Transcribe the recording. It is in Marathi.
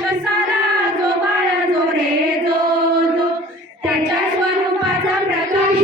राक्षसाला जो बाळा जो रे जो जो. त्याच्या स्वरूपाचा प्रकाश